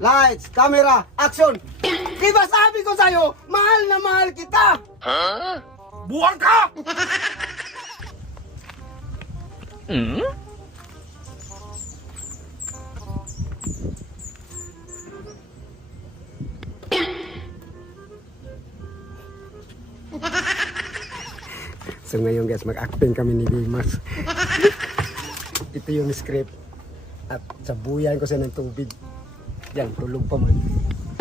Lights, camera, action! Di ba sabi ko sa'yo, mahal na mahal kita! Buwang ka! So ngayon guys, mag-acting kami ni Dimas. Ito yung script. At sabuyan ko siya ng tubig. Yan, tulog pa man.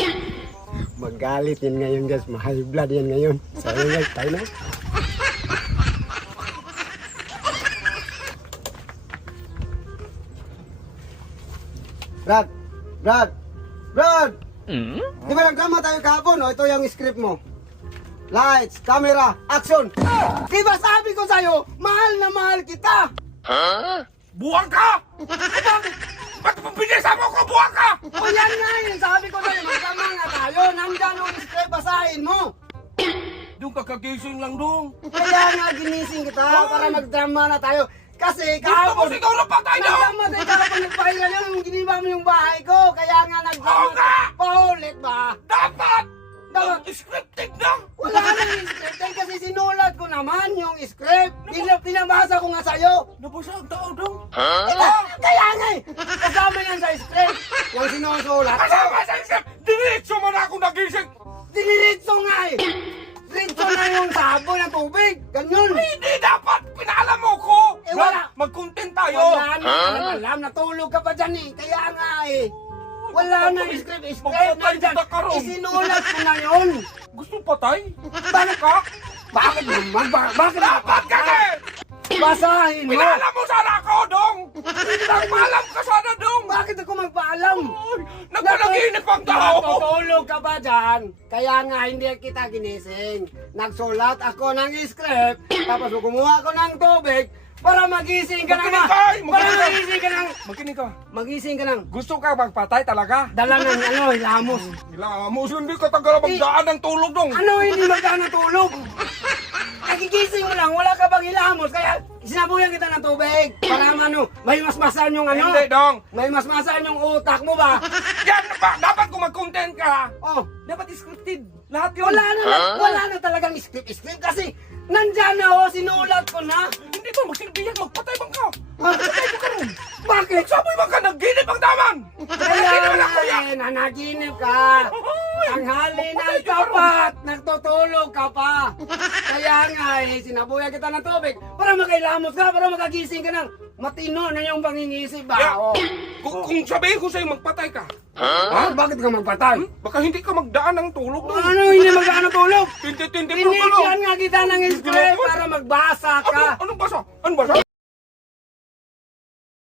Magalit yan ngayon guys. Ma-high blood yan ngayon. Yun guys, tayo na. Brad! Brad! Brad! Di ba nagkama tayo kahapon? O, ito yung script mo. Lights, camera, action! Di ba sabi ko sa'yo, mahal na mahal kita! Buwang ka! Ba't mo binisa mo ko? Buwang ka! O yan nga yun, sabi ko sa'yo, magkama nga tayo. Nandyan yung script, basahin mo. Doon ka kagising lang dong. Kaya nga ginising kita para magdrama na tayo. Kasi Gusto mo kahapon, siguro patay na! nagdrama tayo ko nga sa'yo. Nabasa ang tao dong. Kaya, kaya nga eh, kasama yan sa script. Yung sinusulat. Kasama sa script! Diretso mo na ako nagising! Diniritso nga eh. Diretso na yung sabo ng tubig. Ganyan. Hindi dapat! Pinalam mo ko! Eh, wala. Mag-content tayo! Wala na, alam, alam, natulog ka pa dyan eh. Kaya nga eh. Wala na yung script, script. Ka ron. Isinulat ko na yun. Gusto patay? Paano ka? Bakit naman? Ba- bakit Dapat kasi! Basahin mo. Pinalam mo sana ako, dong! Nagpaalam ka sana, dong! Bakit ako magpaalam? Nagpanaginip ang tao! Natutulog ka ba dyan? Kaya nga hindi kita ginising. Nagsulat ako ng script, tapos kumuha ko ng tubig para magising ka na! Para magising ka ng... Makinig ka. Magising ka ng... Gusto ka magpatay talaga? Dala ng ano, hilamos. Ilamos, hindi ka tagal magdaan ng tulog, dong! Ano hindi magkano tulog? Nagigising mo lang, wala ka bang hilamos, kaya sinabuyan kita ng tubig. Para ano, may masmasan yung ano. Hindi, dong! May masmasan yung utak mo ba? Yan ba? Dapat kung mag-content ka, Oh, dapat scripted. Lahat yun. wala na, wala na talagang script-script kasi nandyan na oh, sinulat ko na. Hindi ba magsilbi yan? Magpatay bang ka? Magpatay mo ka ron. Bakit? Sabi ba ka nagginip ang daman? Kaya Nagginip nga na kuya. eh, nanaginip ka. Tanghali ng Magpatay ka ron. tapat, nagtutulog ka pa. Kaya nga eh, sinabuyan kita ng tubig para makailamos ka, para makagising ka ng matino na yung pangingisip ba? Yeah. Oh. Kung, kung sabihin ko sa'yo magpatay ka, Ha? Bakit ka magpatay? baka hindi ka magdaan ng tulog doon. Ano, hindi magkano tulog? Tindi-tindi pa ka Binigyan nga kita ng script para magbasa Ano, ka. anong basa? Anong basa?